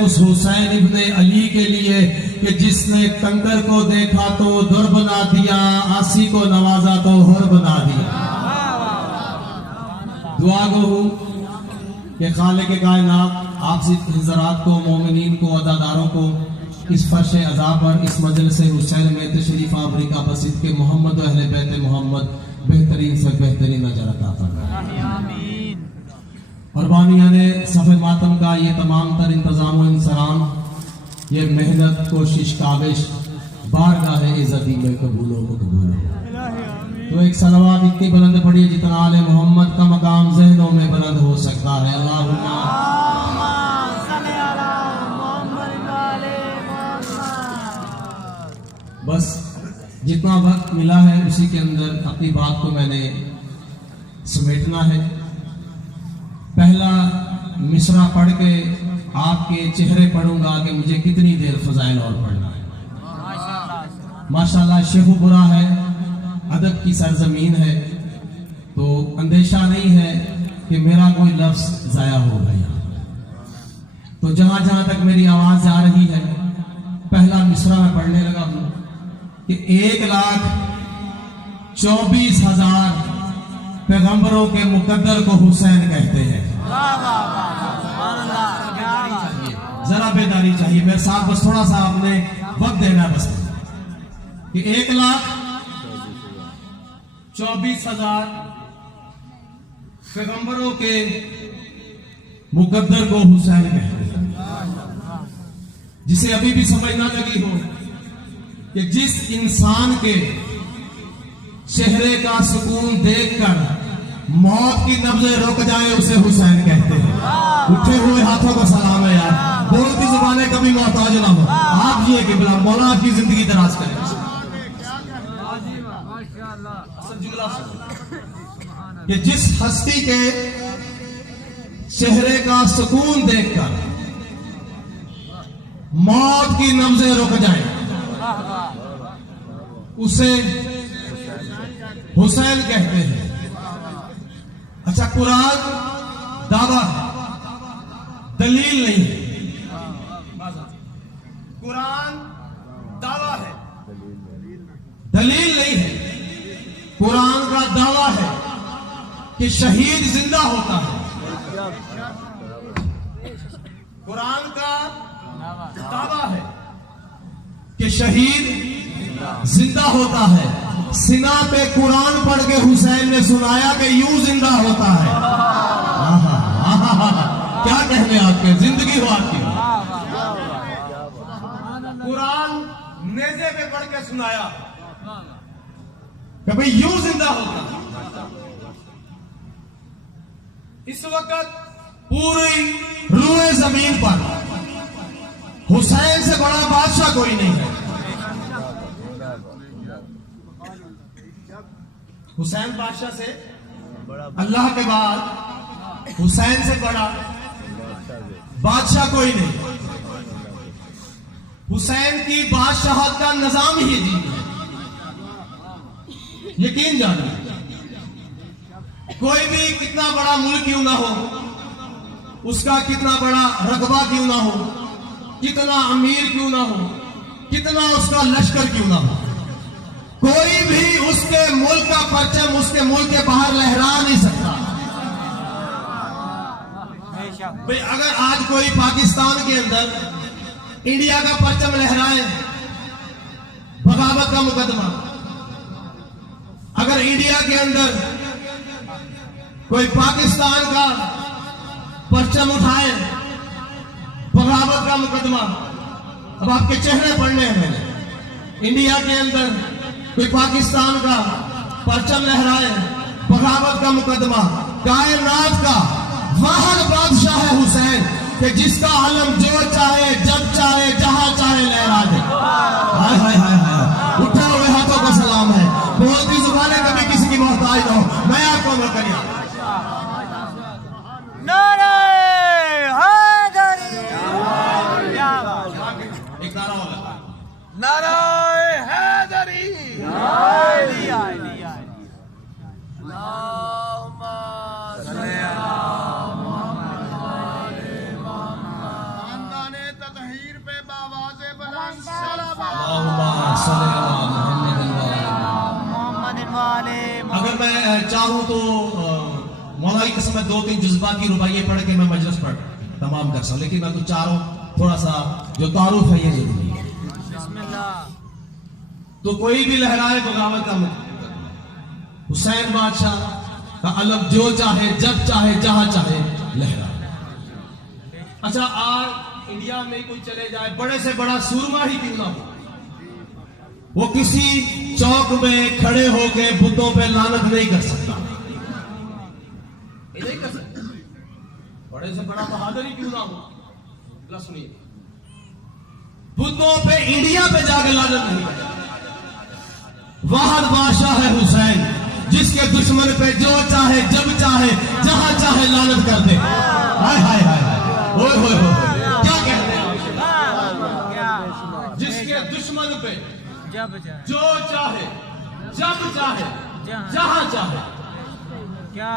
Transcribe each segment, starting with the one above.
उस हुसैन इब्ने अली के लिए कि जिसने कंकर को देखा तो दुर बना दिया, आसी को नवाजा तो हुर बना दिया। दुआ गो हूं कि खालिक कायनात आप हज़रात को, मोमिनीन को, अदादारों को इस फर्श अज़ाब पर, इस मजलिस हुसैन में तशरीफ आवरी का बसित के मोहम्मद व अहले बैत मोहम्मद बेहतरीन से बेहतरीन अजर अता फरमाए। और बानियां ने सफ़े मातम का ये तमाम तर इंतजाम इंसराम, ये मेहनत, कोशिश, काविश बारगाह इज़्ज़ती में कबूलो कबूलो। तो एक सलवात इतनी बुलंद पढ़िए जितना आले मोहम्मद का मकाम ज़हनों में बुलंद हो सकता है। अल्लाहुम्मा बस जितना वक्त मिला है उसी के अंदर अपनी बात को मैंने समेटना है। पहला मिसरा पढ़ के आपके चेहरे पढ़ूंगा कि मुझे कितनी देर फजाइल और पढ़ना है। माशाल्लाह शेखु बुरा है, अदब की सरजमीन है, तो अंदेशा नहीं है कि मेरा कोई लफ्ज जाया हो गया। तो जहां जहां तक मेरी आवाज आ रही है, पहला मिसरा में पढ़ने लगा हूं कि 1,24,000 पैगंबरों के मुकद्दर को हुसैन कहते हैं। जरा बेदारी चाहिए मेरे साथ, बस थोड़ा सा आपने वक्त देना बस कि 1,24,000 पैगंबरों के मुकद्दर को हुसैन कहते हैं। जिसे अभी भी समझ ना लगी हो कि जिस इंसान के चेहरे का सुकून देखकर मौत की नब्ज़ें रुक जाए उसे हुसैन कहते हैं। उठे हुए हाथों को सलाम है यार, बोलती जुबानें कभी मोहताज ना हो। आप ये कि बिला मौला आपकी जिंदगी दराज करें। कि जिस हस्ती के चेहरे का सुकून देखकर मौत की नब्ज़ें रुक जाए उसे हुसैन कहते हैं। अच्छा, कुरान दावा है, दलील नहीं है। कुरान दावा है, दलील नहीं है। कुरान का दावा है कि शहीद जिंदा होता है। कुरान का दावा है कि शहीद जिंदा होता है। सिना पे कुरान पढ़ के हुसैन ने सुनाया कि यूं जिंदा होता है। क्या कहने आपके, जिंदगी हो आपकी। कुरान नेज़े पे पढ़ के सुनाया कि भाई यूं जिंदा होता है। इस वक्त पूरी रूए जमीन पर हुसैन से बड़ा बादशाह कोई नहीं है। हुसैन बादशाह से, अल्लाह के बाद हुसैन से बड़ा बादशाह कोई नहीं। हुसैन की बादशाहत का निजाम ही अजीब है। यकीन जानिए, कोई भी कितना बड़ा मुल्क क्यों ना हो, उसका कितना बड़ा रकबा क्यों ना हो, कितना अमीर क्यों ना हो, कितना उसका लश्कर क्यों ना हो, कोई भी उसके मुल्क का परचम उसके मुल्क के बाहर लहरा नहीं सकता। भाई अगर आज कोई पाकिस्तान के अंदर इंडिया का परचम लहराए, बगावत का मुकदमा, अगर इंडिया के अंदर कोई पाकिस्तान का परचम उठाए, बगावत का मुकदमा, अब आपके चेहरे पढ़ने हैं मैंने, इंडिया के अंदर कोई पाकिस्तान का परचम लहराए, बगावत का मुकदमा, कायनात का वाहद बादशाह है हुसैन कि जिसका आलम जो चाहे जब चाहे जहां चाहे लहरा दे। हाय हाय हाय हाय, उठे हुए हाथों का सलाम है। बोलती जुबानें कभी किसी की मोहताज ना हो। मैं आपको मौका नारे हैदरी, एक नारा और लगा, नारे हैदरी, अल्लाहुम्मा सल्ली अला मुहम्मद अगर मैं चाहूँ तो मौला की कसम 2-3 जज्बात की रुबाइयाँ पढ़ के मैं मजलिस पर तमाम कर सकूं, लेकिन मैं तो चाह रहा हूँ थोड़ा सा जो तारुफ है ये जरूरी है। तो कोई भी लहराए बगावत का मतलब हुसैन बादशाह का अलग जो चाहे जब चाहे जहां चाहे लहराए। अच्छा, आज इंडिया में कोई चले जाए, बड़े से बड़ा सूरमा ही क्यों ना हो, वो किसी चौक में खड़े होकर बुतों पे लानत नहीं कर सकता, नहीं कर सकता। बड़े से बड़ा बहादुर ही क्यों ना हो, सुनिए, बुतों पे इंडिया पे जाकर लानत नहीं कर सकता। वाहद बादशाह है हुसैन, जिसके दुश्मन पे जो चाहे जब चाहे जहां चाहे लानत कर दे। हाय हाय हाय हाय, ओए होए होए, क्या कहते हैं, जिसके दुश्मन पे जो चाहे जब चाहे जहां चाहे क्या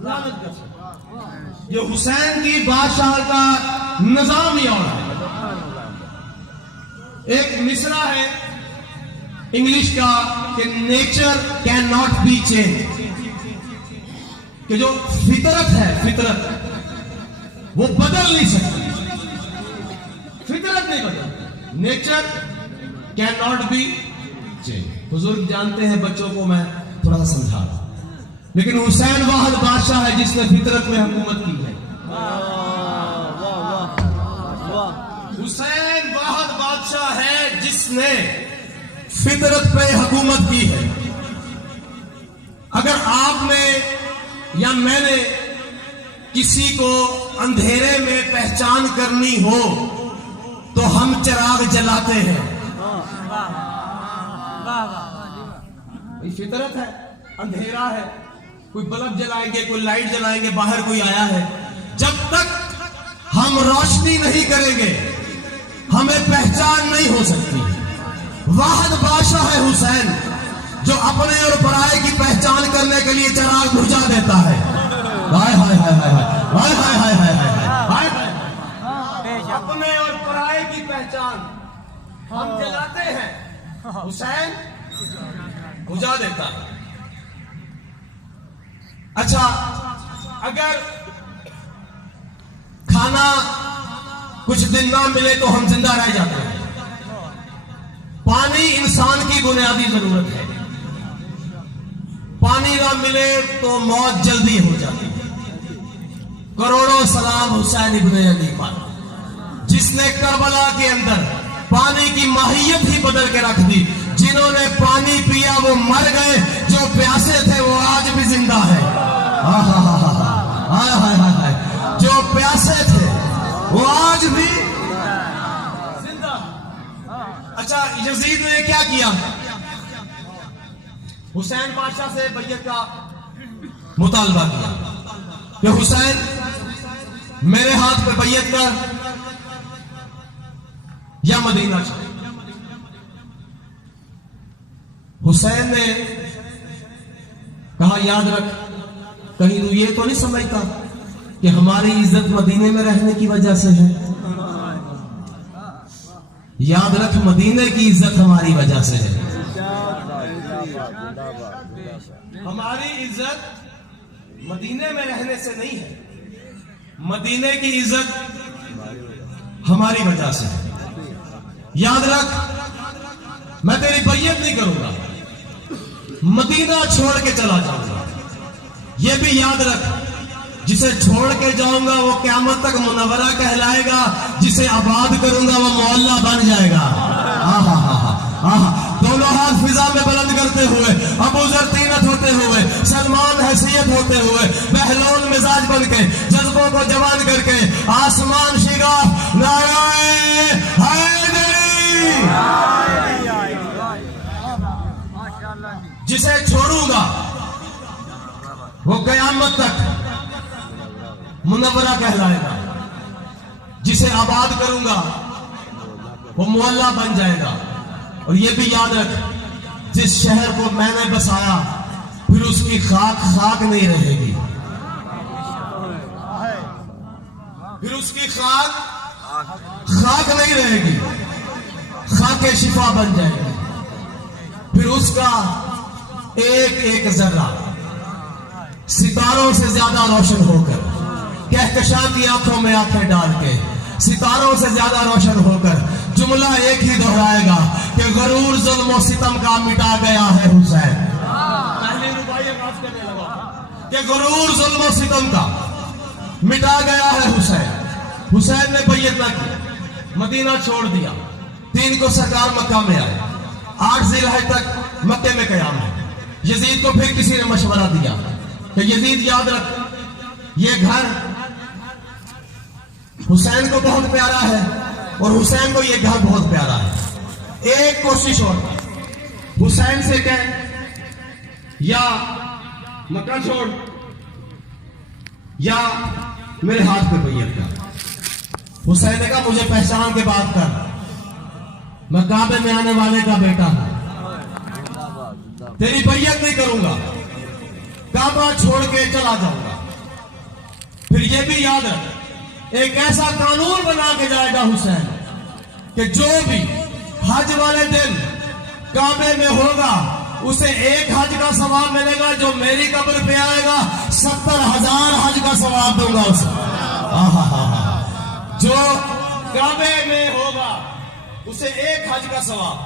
लानत कर सकते। ये हुसैन की बादशाह का निजाम ही और है। एक मिसरा है इंग्लिश का कि nature can not be change, कि जो फितरत है, फितरत वो बदल नहीं सकती, फितरत नहीं बदल, nature can not be change. बुजुर्ग जानते हैं, बच्चों को मैं थोड़ा सा समझा रहा हूं, लेकिन हुसैन वाहद बादशाह है जिसने फितरत में हुकूमत की है। हुसैन वाहद बादशाह है जिसने फितरत पे हुकूमत की है। अगर आपने या मैंने किसी को अंधेरे में पहचान करनी हो तो हम चिराग जलाते हैं, फितरत है, अंधेरा है, कोई बल्ब जलाएंगे, कोई लाइट जलाएंगे, बाहर कोई आया है, जब तक हम रोशनी नहीं करेंगे हमें पहचान नहीं हो सकती। वाहद बादशाह है हुसैन जो अपने और पराये की पहचान करने के लिए चिराग बुझा देता है। हाय हाय हाय हाय हाय हाय हाय हाय हाय हाय, अपने और पराये की पहचान हम जलाते हैं, हुसैन बुझा देता है। अच्छा, अगर खाना कुछ दिन ना मिले तो हम जिंदा रह जाते हैं। पानी इंसान की बुनियादी जरूरत है, पानी ना मिले तो मौत जल्दी हो जाती है। करोड़ों सलाम हुसैन इब्ने अली पर, जिसने करबला के अंदर पानी की माहियत ही बदल के रख दी। जिन्होंने पानी पिया वो मर गए, जो प्यासे थे वो आज भी जिंदा है। जो प्यासे थे वो आज भी जिंदा। अच्छा, यजीद ने क्या किया, हुसैन बादशाह से बैयत का मुतालबा किया कि हुसैन मेरे हाथ पे बैयत कर या मदीना चल। हुसैन ने कहा, याद रख, कहीं तू ये तो नहीं समझता कि हमारी इज्जत मदीने में रहने की वजह से है। याद रख, मदीने की इज्जत हमारी वजह से है। हमारी इज्जत मदीने में रहने से नहीं है, मदीने की इज्जत हमारी वजह से है। याद रख, मैं तेरी बैयत नहीं करूंगा, मदीना छोड़ के चला जाऊंगा। यह भी याद रख, जिसे छोड़ के जाऊंगा वो क़यामत तक मुनव्वरा कहलाएगा, जिसे आबाद करूंगा वो मोहल्ला बन जाएगा। आहा हा हा, दोनों हाथ फिजा में बुलंद करते हुए, अबू ज़र तीनत होते हुए, सलमान हैसियत होते हुए, बहलोन मिजाज बन के, जज्बों को जवान करके, आसमान शिगा नाराए हैदरी। जिसे छोड़ूंगा वो क़यामत तक मुनव्वरा कहलाएगा, जिसे आबाद करूंगा वो मोहल्ला बन जाएगा। और ये भी याद रख, जिस शहर को मैंने बसाया फिर उसकी खाक खाक नहीं रहेगी, फिर उसकी खाक खाक नहीं रहेगी। खाके शिफा बन जाएगी। फिर उसका एक एक जर्रा सितारों से ज्यादा रोशन होकर, कहकशा की आंखों में आंखें डाल के सितारों से ज्यादा रोशन होकर जुमला एक ही दोहराएगा कि गरूर जुल्म और सितम का मिटा गया है हुसैन। पहली रुबाई आगाज करने लगा कि गरूर जुल्म और सितम का मिटा गया है हुसैन। हुसैन ने बैयत न की, मदीना छोड़ दिया। 3 को सरकार मक्का में आए। 8 ज़िलहज तक मक्के में कयाम है। यजीद को फिर किसी ने मशवरा दिया कि यजीद याद रख, ये घर हुसैन को बहुत प्यारा है और हुसैन को ये घर बहुत प्यारा है। एक कोशिश और, हुसैन से कह या मक्का छोड़ या मेरे हाथ पे बैयत कर। हुसैन ने कहा मुझे पहचान के बात कर, मैं काबे में आने वाले का बेटा हूं, तेरी बैयत नहीं करूंगा, काबा छोड़ के चला जाऊंगा। फिर यह भी याद रख, एक ऐसा कानून बना के जाएगा हुसैन कि जो भी हज वाले दिन काबे में होगा उसे 1 हज का सवाब मिलेगा। जो मेरी कब्र पे आएगा 70,000 हज का सवाब दूंगा उसे। जो काबे में होगा उसे 1 हज का सवाब,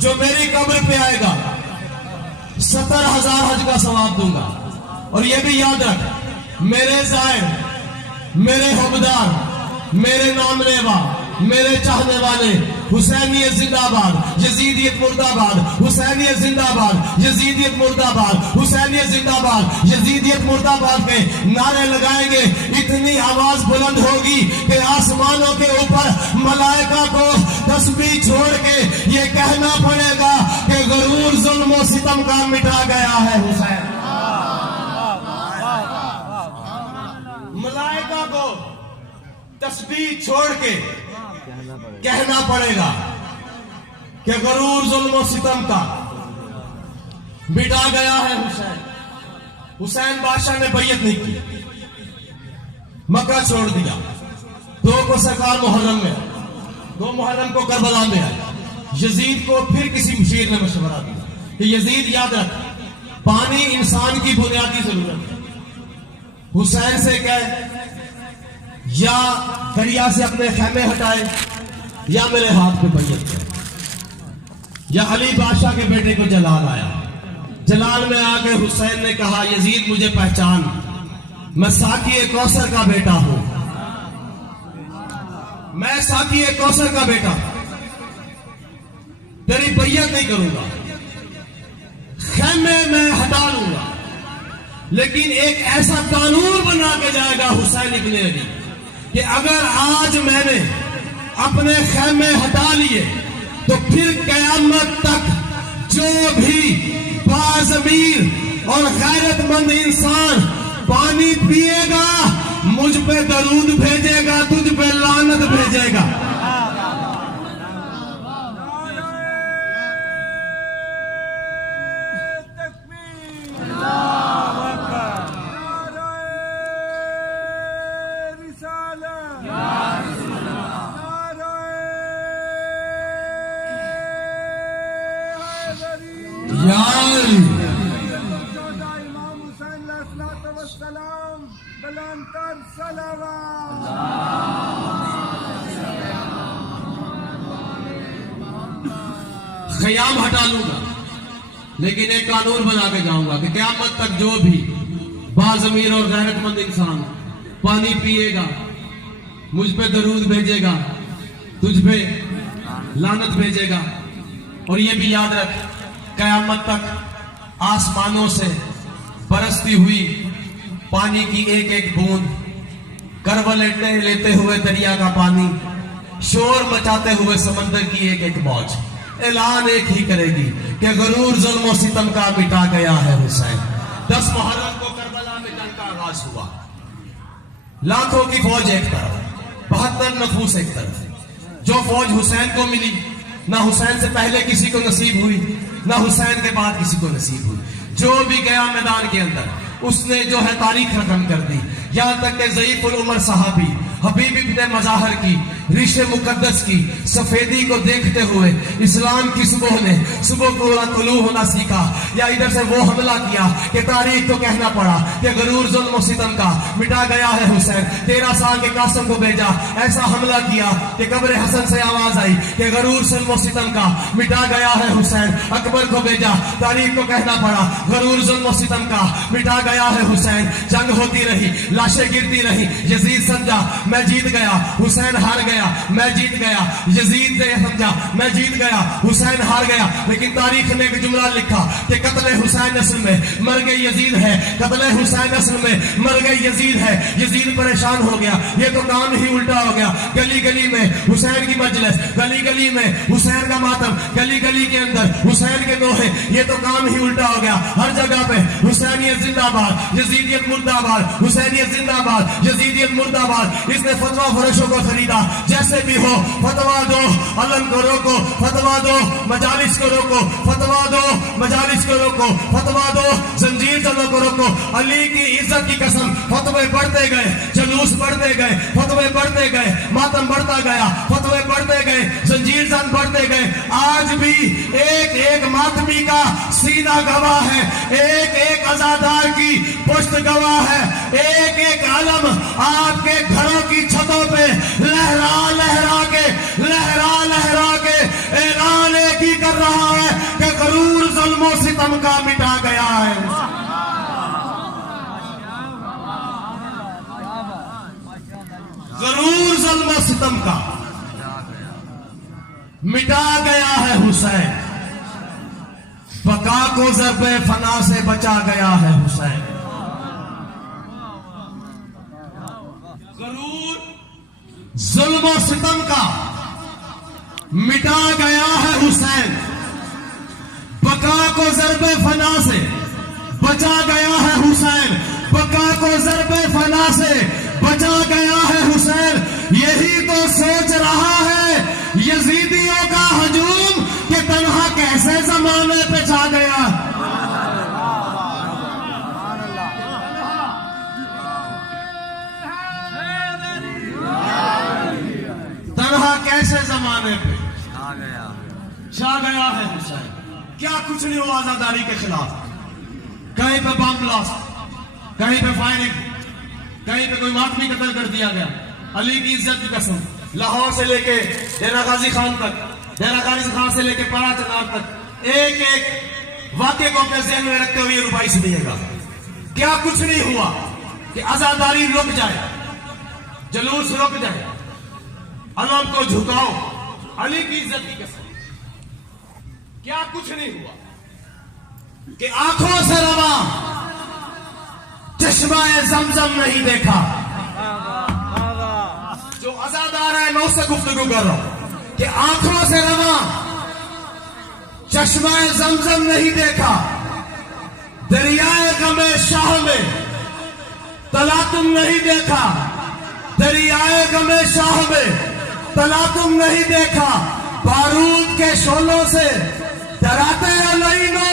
जो मेरी कब्र पे आएगा 70,000 हज का सवाब दूंगा। और यह भी याद रख, मेरे जायर, मेरे हुबदार, मेरे नाम लेवा, मेरे चाहने वाले, हुसैनियत जिंदाबाद, यजीदियत मुर्दाबाद, हुसैनियत जिंदाबाद, यजीदियत मुर्दाबाद, हुसैनियत जिंदाबाद, यजीदियत मुर्दाबाद के नारे लगाएंगे। इतनी आवाज बुलंद होगी कि आसमानों के ऊपर मलाइका को तस्बीह छोड़ के ये कहना पड़ेगा कि गरूर जुल्म और सितम का मिटा गया है हुसैन। मलाइका को तस्बीह छोड़ के कहना पड़ेगा कि गरूर जुल्म और सितम का मिटा गया है हुसैन। हुसैन बादशाह ने बैयत नहीं की, मक्का छोड़ दिया। 2 को सरकार मुहर्रम में, 2 मुहर्रम को करबला में आए। यजीद को फिर किसी मुशीर ने मशवरा दिया कि यजीद याद रख, पानी इंसान की बुनियादी जरूरत है। हुसैन से कह या दरिया से अपने खेमे हटाए या मेरे हाथ पे बैयत करे। या अली बादशाह के बेटे को जलाल आया, जलाल में आके हुसैन ने कहा यजीद मुझे पहचान, मैं साकी कौसर का बेटा हूं, मैं साकी कौसर का बेटा, तेरी बैयत नहीं करूंगा, खेमे में हटा लूंगा। लेकिन एक ऐसा कानून बना के जाएगा हुसैन इब्ने अली कि अगर आज मैंने अपने खेमे हटा लिए तो फिर कयामत तक जो भी बाज़मीर और गैरतमंद इंसान पानी पिएगा मुझ पे दरूद भेजेगा, तुझ पे लानत भेजेगा। इमाम हुसैन सलाम बुलंद कर सलावत। ख़याम हटा लूंगा, लेकिन एक कानून बना के जाऊंगा कि क़यामत तक जो भी बाज़मीर और गैरतमंद इंसान पानी पिएगा मुझ पे दरूद भेजेगा, तुझ पे लानत भेजेगा। और ये भी याद रख, क़यामत तक आसमानों से बरसती हुई पानी की एक एक बूंद, करवलेटे लेते हुए दरिया का पानी, शोर मचाते हुए समंदर की एक एक मौज ऐलान एक ही करेगी कि गरूर जुल्म और सितम का मिटा गया है हुसैन। 10 मुहर्रम को करबला में जंग का आगाज हुआ। लाखों की फौज एक तरफ, 72 नफूस एक तरफ। जो फौज हुसैन को मिली ना हुसैन से पहले किसी को नसीब हुई, ना हुसैन के बाद किसी को नसीब हुई। जो भी गया मैदान के अंदर उसने जो है तारीख रकम कर दी। यहां तक कि ज़ईफ़ुल उमर सहाबी हबीब इब्ने मज़ाहर की, रिशे मुकद्दस की सफेदी को देखते हुए इस्लाम की सुबह ने सुबह को तुलू होना सीखा, या इधर से वो हमला किया कि तारीख तो कहना पड़ा कि गरूर जुल्म सितम का मिटा गया है हुसैन। 13 साल के कासिम को भेजा, ऐसा हमला किया कि कब्र हसन से आवाज आई कि गरूर जुल्म सितम का मिटा गया है हुसैन। अकबर को भेजा, तारीख को कहना पड़ा गरूर जुल्म सितम का मिटा गया है हुसैन। जंग होती रही, लाशें गिरती रही, यजीद समझा मैं जीत गया, हुसैन हार गया, मैं जीत गया। यजीद ने समझा मैं जीत गया, हुसैन हार गया। लेकिन तारीख ने एक जुमला लिखा कि कत्ले हुसैन असल में मर गई यजीद है, कत्ले हुसैन असल में मर गई यजीद है। यजीद परेशान हो गया, ये तो काम ही उल्टा हो गया। गली गली में हुसैन की मजलिस, गली गली में हुसैन का मातम, गली गली के अंदर हुसैन के दोहे, ये तो काम ही उल्टा हो गया। हर जगह पे हुसैनियत जिंदाबाद, यजीदियत मुर्दाबाद, हुसैनियत जिंदाबाद, यजीदियत मुर्दाबाद। इसने फतवा फरोशों को खरीदा, जैसे भी हो फतवा दो, अलम को रोको, फतवा दो, मजालिस को रोको, फतवा दो, मजालिस को रोको, फतवा दो, जंजीर जलों को रोको। अली की इज्जत की कसम, फतवे बढ़ते गए, जुलूस बढ़ते गए, फतवे बढ़ते गए, मातम बढ़ता गया, फतवे बढ़ते गए, जंजीर जंग बढ़ते गए। आज भी एक एक मातमी का सीना गवाह है, एक एक अज़ादार की पुश्त गवाह है, एक एक आलम आपके घरों की छतों पे लहरा लहरा के ऐलान एक ही कर रहा है कि गरूर जुल्म सितम का मिटा गया है। गरूर जुल्म सितम का मिटा गया है हुसैन, बका को ज़र्बे फना से बचा गया है हुसैन। गरूर जुल्म सितम का मिटा गया है हुसैन, बका को ज़र्बे फना से बचा गया है हुसैन, बका को ज़र्बे फना से बचा गया है हुसैन। यही तो सोच रहा है यजीदियों का हजूम कि तन्हा कैसे जमाने पे छा गया। तन्हा कैसे जमाने पे छा गया है हुसैन। क्या कुछ नहीं हुआ आजादारी के खिलाफ, कहीं पे बम ब्लास्ट, कहीं पे फायरिंग, कहीं पे कोई मातमी कत्ल कर दिया गया। अली की इज्जत की कसम, लाहौर से लेके डेरा गाजी खान तक, डेरा गाजी खान से लेके पारा चनाब तक एक एक वाक्य को अपने ज़हन में रखते हुए रुपाई से दिएगा। क्या कुछ नहीं हुआ कि आजादारी रुक जाए, जुलूस रुक जाए, अवाम को झुकाओ। अली की इज्जत की कसम, क्या कुछ नहीं हुआ कि आंखों से रवा चश्माए ज़मज़म नहीं देखा। जो अज़ादार है मैं उससे गुफ्तगू कर रहा हूं कि आंखों से रवा चश्माए ज़मज़म नहीं देखा। दरियाए गमे शाह में तलातुम नहीं देखा, दरियाए गमे शाह में तलातुम नहीं देखा। बारूद के शोलों से डराते हो लईनो,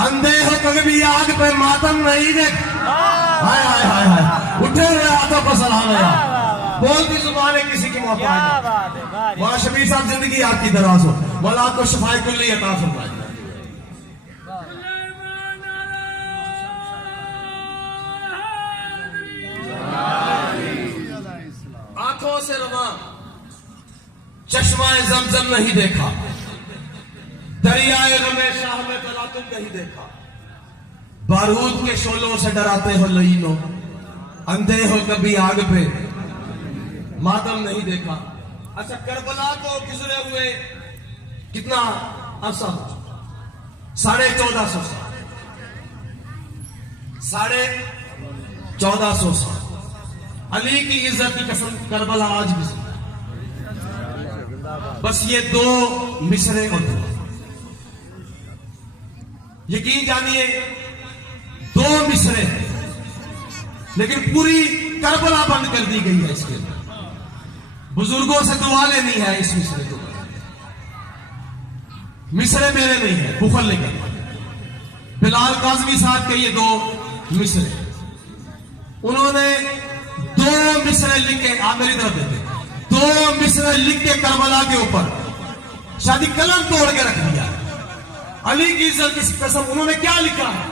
अंधे हो कभी आग पे मातम नहीं देखा। हाय हाय हाय हाय, उठे हुए हाथों को सलाम है। बोलती जुबान है किसी की मौका। वहां शबीर साहब जिंदगी आपकी दराज हो, मौला आपको शफाए कुल्ली अता फरमाए। आंखों से रवा चश्माए ज़मज़म नहीं देखा, दरियाए गमे शाह में तलातुम नहीं देखा। बारूद के शोलों से डराते हो लईनो, अंधे हो कभी आग पे मातम नहीं देखा। अच्छा, करबला को गुजरे हुए कितना अरसा हो चुका? 1450 साल, 1450 साल। अली की इज्जत की कसम, करबला आज भी बस ये 2 मिसरे और दुआ। यकीन जानिए 2 मिसरे, लेकिन पूरी करबला बंद कर दी गई है इसके अंदर। बुजुर्गों से दुआ लेनी है इस मिसरे को। मिसरे मेरे नहीं है, बुखल लेकर बिलाल काज़मी साहब के ये 2 मिसरे, उन्होंने 2 मिसरे लिख के, आप मेरी तरफ देते, 2 मिसरे लिख के करबला के ऊपर शादी कलम तोड़ के रख दिया। अली की इज्जत की कसम, उन्होंने क्या लिखा है?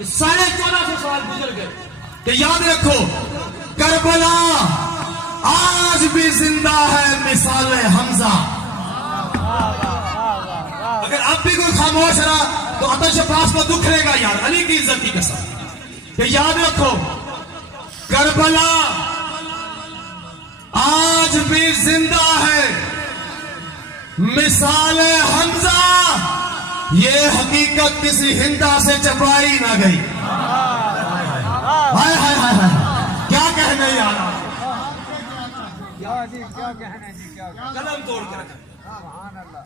1450 साल गुजर गए कि याद रखो करबला आज भी जिंदा है मिसाल हमजा। अगर अब भी कोई खामोश रहा तो आतिश अब्बास को दुख रहेगा यार। अली की इज्जत की कसम कि याद रखो करबला आज भी जिंदा है मिसाल हमजा। ये हकीकत किसी हिंदा से छपाई ना गई। हाय हाय हाय हाय, क्या कहने यार, क्या कहने जी, क्या कलम तोड़ के रखा सुभान अल्लाह,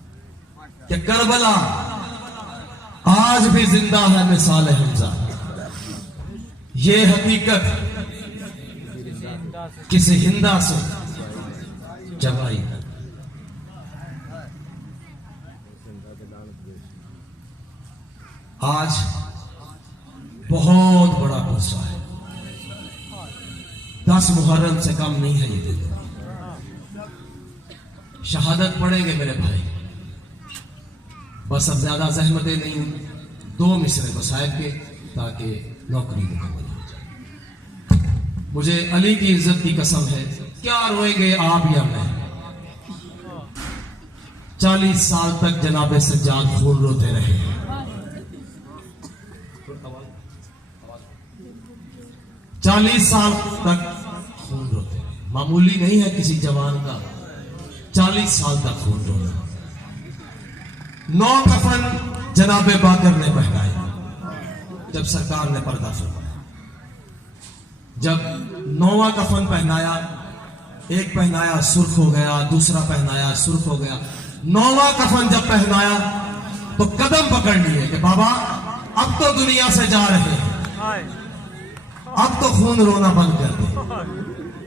कि करबला आज भी जिंदा है मिसाल हमजा। ये हकीकत किसी हिंदा से जवाई है। आज बहुत बड़ा गुस्सा है, 10 मुहर्रम से कम नहीं है ये दिन। शहादत पढ़ेंगे मेरे भाई, बस अब ज्यादा जहमतें नहीं, 2 मिसरे बसाए के ताकि नौकरी मुकम्मल हो जाए। मुझे अली की इज्जत की कसम है, क्या रोएंगे आप या मैं? 40 साल तक जनाबे सज्जाद खून रोते रहे हैं। 40 साल तक खून रोते रहे, मामूली नहीं है किसी जवान का 40 साल तक खून रोना। 9 कफन जनाबे बाकर ने पहनाए जब सरकार ने पर्दा फरमाया। जब 9वां कफन पहनाया, एक पहनाया सुर्ख हो गया, दूसरा पहनाया सुर्ख हो गया, 9वां कफन जब पहनाया तो कदम पकड़ लिए कि बाबा अब तो दुनिया से जा रहे हैं, अब तो खून रोना बंद कर दे।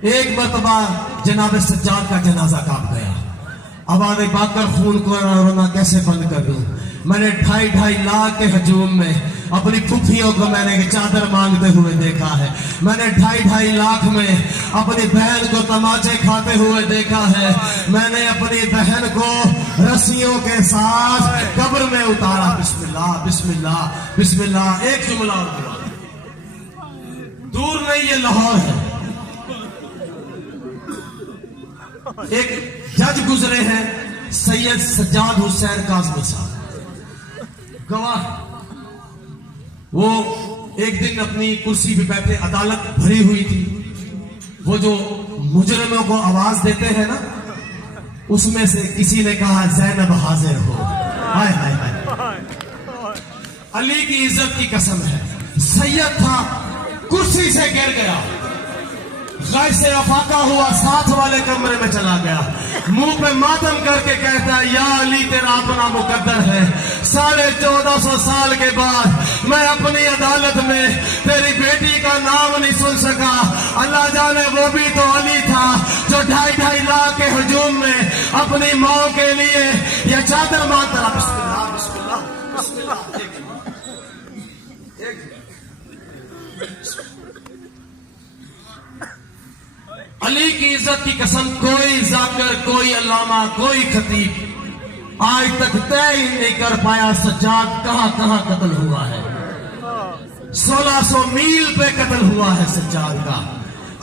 एक मरतबा जनाब सज्जाद का जनाजा कांप गया। अब आने बाकर खून को रोना कैसे बंद कर दूं? मैंने 2.5 लाख के हजूम में अपनी फुफियों को मैंने चादर मांगते हुए देखा है। मैंने 2.5 लाख में अपनी बहन को तमाचे खाते हुए देखा है। मैंने अपनी बहन को रस्सियों के साथ कब्र में उतारा। बिस्मिल्लाह बिस्मिल्लाह बिस्मिल्लाह। एक जुमला और बोला, दूर नहीं ये लाहौर है। एक जज गुजरे हैं सैयद सज्जाद हुसैन काज़मी साहब, गवाह। वो एक दिन अपनी कुर्सी पे बैठे, अदालत भरी हुई थी, वो जो मुजरिमों को आवाज देते हैं ना, उसमें से किसी ने कहा ज़ैनब हाजिर हो। हाय हाय हाय, अली की इज्जत की कसम है, सैयद था, कुर्सी से गिर गया, से अफाका हुआ, साथ वाले कमरे में चला गया, मुंह पे मातम करके कहता है या अली तेरा अपना मुकद्दर है। 1450 साल के बाद मैं अपनी अदालत में तेरी बेटी का नाम नहीं सुन सका। अल्लाह जाने वो भी तो अली था जो 2.5 लाख के हजूम में अपनी माँ के लिए यह चादर मांगता रहा। बिस्मिल्लाह बिस्मिल्लाह बिस्मिल्लाह। अली की इज्जत की कसम, कोई जाकर, कोई अल्लामा, कोई खतीब आज तक तय ही नहीं कर पाया सज्जाद कहां कहां कत्ल हुआ है। 1600 मील पे कत्ल हुआ है सज्जाद का।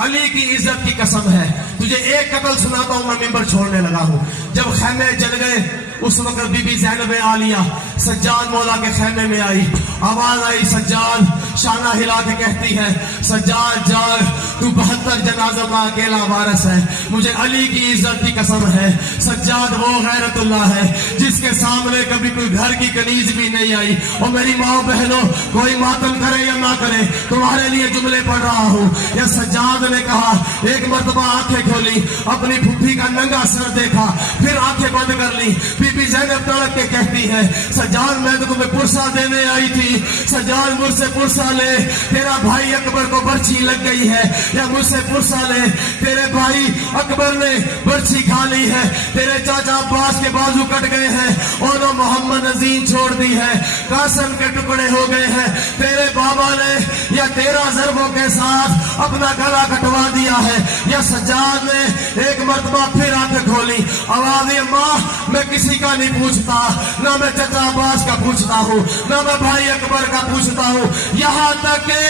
अली की इज्जत की कसम है, तुझे एक कत्ल सुनाता हूं, मैं मिंबर छोड़ने लगा हूं। जब खैमे जल गए उस वक्त बीबी ज़ैनब आलिया सज्जाद मौला के खैमे में आई। आवाज आई, सज्जाद शाना हिला के कहती है, सज्जाद जाग, तू 72 जनाजों का अकेला वारिस है। मुझे अली की इज्जत की कसम है, सज्जाद वो गैरतुल्लाह है जिसके सामने कभी कोई घर की कनीज भी नहीं आई। और मेरी माँ बहनों, कोई मातम करे या ना करे, तुम्हारे लिए जुमले पढ़ रहा हूँ। या सज्जाद ने कहा, एक मरतबा आंखें खोली, अपनी फुफ्फी का नंगा सर देखा, फिर आंखें बंद कर ली। बीबी ज़ैनब तड़प के कहती है, सज्जाद मैं तो तुम्हें पुरसा देने आई थी, सज्जाद मुझसे पुरसा पुरसा ले, तेरा भाई अकबर को बर्छी लग गई है, या मुझसे पुरसा ले, तेरे भाई अकबर ने बर्छी खा ली है, तेरे चाचा अब्बास के बाजू कट गए हैं, और मोहम्मद अजीम छोड़ दी है, कासिम के टुकड़े हो गए हैं, तेरे बाबा ने या 13 ज़रबों के साथ अपना गला कटवा दिया है, या सज्जाद ने एक मर्तबा फिर आंखें खोली, आवाज ये माँ मैं किसी का नहीं पूछता, ना मैं चाचा अब्बास का पूछता हूँ, ना मैं भाई अकबर का पूछता हूँ, यहाँ तक कि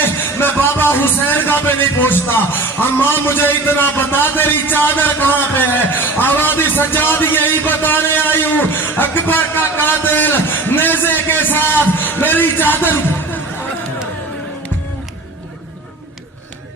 मैं बाबा हुसैन का भी नहीं पूछता। अम्मा मुझे इतना बता तेरी चादर कहाँ पे है? आवाज़ी सज्जाद यही बताने आई हूँ, अकबर का कातिल नेज़े के साथ मेरी चादर